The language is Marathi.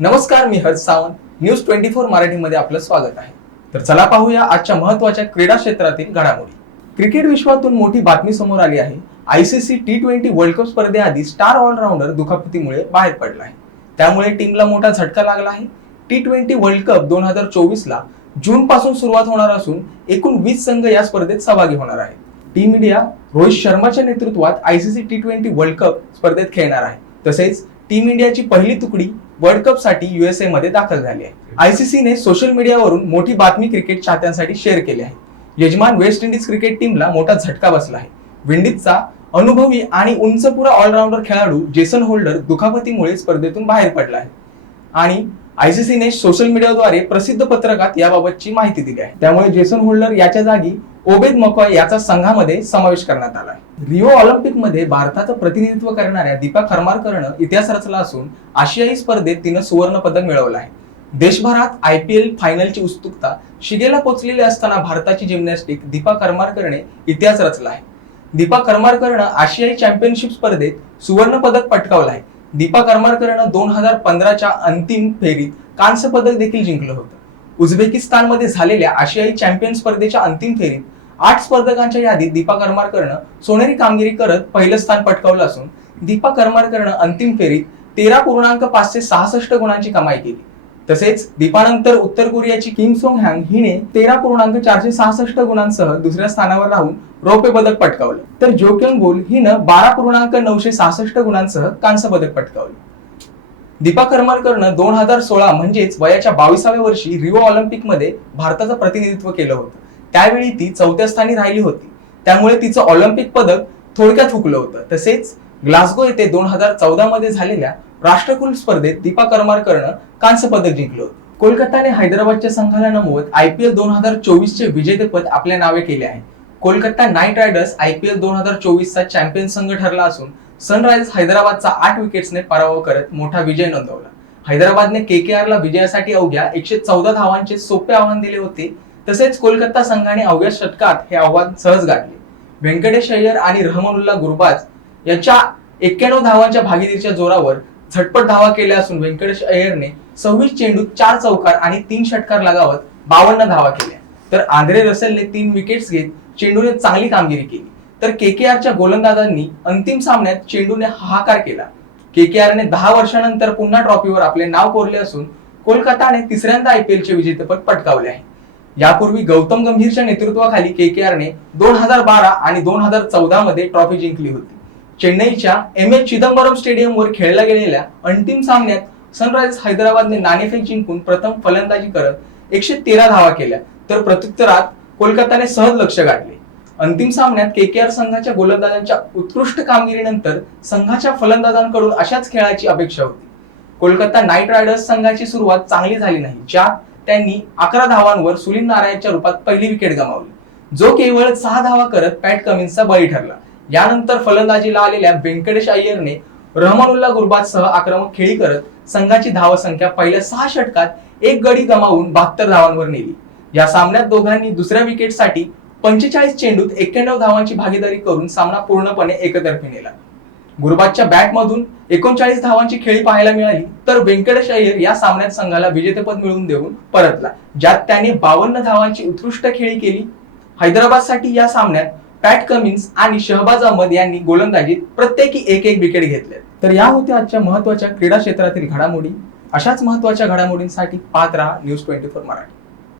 नमस्कार, मी हर्ष सावंत. न्यूज 24 मराठीमध्ये आपलं स्वागत आहे. तर चला पाहूया आजच्या महत्त्वाच्या क्रीडा क्षेत्रातील घडामोडी. क्रिकेट विश्वातून मोठी बातमी समोर आली आहे. ICC T20 वर्ल्ड कप स्पर्धेआधी स्टार ऑलराऊंडर दुखापतीमुळे बाहेर पडला आहे. त्यामुळे टीमला मोठा झटका लागला आहे. T20 वर्ल्ड कप 2024 ला जून पासून सुरुवात होणार असून एकूण 20 संघ या स्पर्धेत सहभागी होणार आहेत. टीम इंडिया रोहित शर्माच्या नेतृत्वात ICC T20 वर्ल्ड कप स्पर्धेत खेळणार आहे. तसेच टीम इंडियाची पहिली तुकडी वर्ल्ड कप साठी USA मध्ये दाखल झाली आहे. ICC ने सोशल मीडियावरून मोठी बातमी क्रिकेट चाहत्यांसाठी शेअर केली आहे. यजमान वेस्ट इंडिज क्रिकेट टीमला मोठा झटका बसला आहे. विंडीजचा अनुभवी आणि उंचपुरा ऑलराऊंडर खेळाडू जेसन होल्डर दुखापतीमुळे स्पर्धेतून बाहेर पडला आहे आणि ICC ने सोशल मीडियाद्वारे प्रसिद्ध पत्रकात याबाबतची माहिती दिली आहे. त्यामुळे जेसन होल्डर याच्या जागी ओबेद मकॉय याचा संघामध्ये समावेश करण्यात आला आहे. रिओ ऑलिम्पिक मध्ये भारताचं प्रतिनिधित्व करणाऱ्या दीपा करमारकरनं इतिहास रचला असून आशियाई स्पर्धेत तिनं सुवर्ण पदक मिळवलं आहे. देशभरात IPL फायनलची उत्सुकता शिगेला पोहोचलेली असताना भारताची जिम्नॅस्टिक दीपा करमारकरने इतिहास रचला आहे. दीपा करमारकरनं आशियाई चॅम्पियनशिप स्पर्धेत सुवर्ण पदक पटकावलं आहे. दीपा करमारकरनं 2015च्या अंतिम फेरीत कांस्य पदक देखील जिंकलं होतं. उझबेकिस्तानमध्ये झालेल्या आशियाई चॅम्पियन स्पर्धेच्या अंतिम फेरीत 8 स्पर्धकांच्या यादीत दीपा करमारकरनं सोनेरी कामगिरी करत पहिलं स्थान पटकावलं असून दीपा करमारकरनं अंतिम फेरीत 13.566 गुणांची कमाई केली. तसेच दीपानंतर उत्तर कोरियाची किम सोंग हॅंग हिने 13.466 गुणांसह दुसऱ्या स्थानावर राहून रौप्य पदक पटकावलं. तर जो क्योंग बोल हिनं 12.966 गुणांसह कांस्य पदक पटकावलं. दीपा करमारकरनं 2016 म्हणजेच वयाच्या 22व्या वर्षी रिओ ऑलिम्पिक मध्ये भारताचं प्रतिनिधित्व केलं होतं. त्यावेळी ती 4थ्या स्थानी राहिली होती. त्यामुळे तिचं ऑलिम्पिक पदक थोडक्यात हुकलं होतं. तसेच ग्लासगो येथे 2014 मध्ये झालेल्या राष्ट्रकुल स्पर्धेत दीपा करमारकरनं कांस्य पदक जिंकलं होतं. कोलकाताने हैदराबादच्या संघाला नमवत IPL 2024 चे विजेतेपद आपल्या नावे केले आहे. कोलकाता नाईट रायडर्स IPL 2024 चा चॅम्पियन संघ ठरला असून सनरायझर्स हैदराबादचा 8 विकेट्सने पराभव करत मोठा विजय नोंदवला. हैदराबादने KKR ला विजयासाठी अवघ्या 114 धावांचे सोपे आव्हान दिले होते. तसेच कोलकाता संघाने अवघ्या षटकात हे आव्हान सहज गाठले. व्यंकटेश अय्यर आणि रहमानुल्ला गुरबाज यांच्या 91 धावांच्या भागीदारीच्या जोरावर झटपट धावा केल्या असून व्यंकटेश अय्यरने 26 चेंडूत 4 चौकार आणि 3 षटकार लगावत 52 धावा केल्या. तर आंद्रे रसेलने 3 विकेट्स घेत चेंडूने चांगली कामगिरी केली. तर KKRच्या गोलंदाजांनी अंतिम सामन्यात चेंडूने हाहाकार केला. KKRने 10 वर्षांनंतर पुन्हा ट्रॉफीवर आपले नाव कोरले असून कोलकाताने तिसऱ्यांदा IPL चे विजेतेपद पटकावले आहे. यापूर्वी गौतम गंभीरच्या नेतृत्वाखाली KKRने 2012 आणि 2014 मध्ये ट्रॉफी जिंकली होती. चेन्नईच्या MS चिदंबरम स्टेडियमवर खेळल्या गेलेल्या अंतिम सामन्यात सनरायझर्स हैदराबादने नाणेफेक जिंकून प्रथम फलंदाजी करत 113 धावा केल्या. तर प्रत्युत्तरात कोलकाताने सहज लक्ष गाठले. अंतिम सामन्यात KKR संघाच्या गोलंदाजांच्या उत्कृष्ट कामगिरीनंतर संघाच्या फलंदाजांकडून अशाच खेळाची अपेक्षा होती. कोलकाता नाईट रायडर्स संघाची सुरुवात चांगली झाली नाही, ज्यात त्यांनी 11 धावांवर सुनील नारायणच्या रूपात पहिली विकेट गमावली, जो केवळ 6 धावा करत पॅट कमिन्सचा बळी ठरला. यानंतर फलंदाजीला आलेल्या व्यंकटेश अय्यरने रहमानुल्ला गुरबाजसह आक्रमक खेळी करत संघाची धावसंख्या पहिल्या 6 षटकात 1 गडी गमावून 72 धावांवर नेली. या सामन्यात दोघांनी दुसऱ्या विकेटसाठी 45 चेंडूत 91 धावांची भागीदारी करून सामना पूर्णपणे एकतर्फी नेला. गुरबाजच्या बॅटमधून 39 धावांची खेळी पाहायला मिळाली. तर व्यंकटेश अय्यर या सामन्यात संघाला विजेतेपद मिळवून देऊन परतला, ज्यात त्याने 52 धावांची उत्कृष्ट खेळी केली. हैदराबादसाठी या सामन्यात पॅट कमिन्स आणि शहबाज अहमद यांनी गोलंदाजीत प्रत्येकी 1-1 विकेट घेतले. तर या होत्या आजच्या महत्त्वाच्या क्रीडा क्षेत्रातील घडामोडी. अशाच महत्त्वाच्या घडामोडींसाठी पाहत राहा न्यूज 24 मराठी.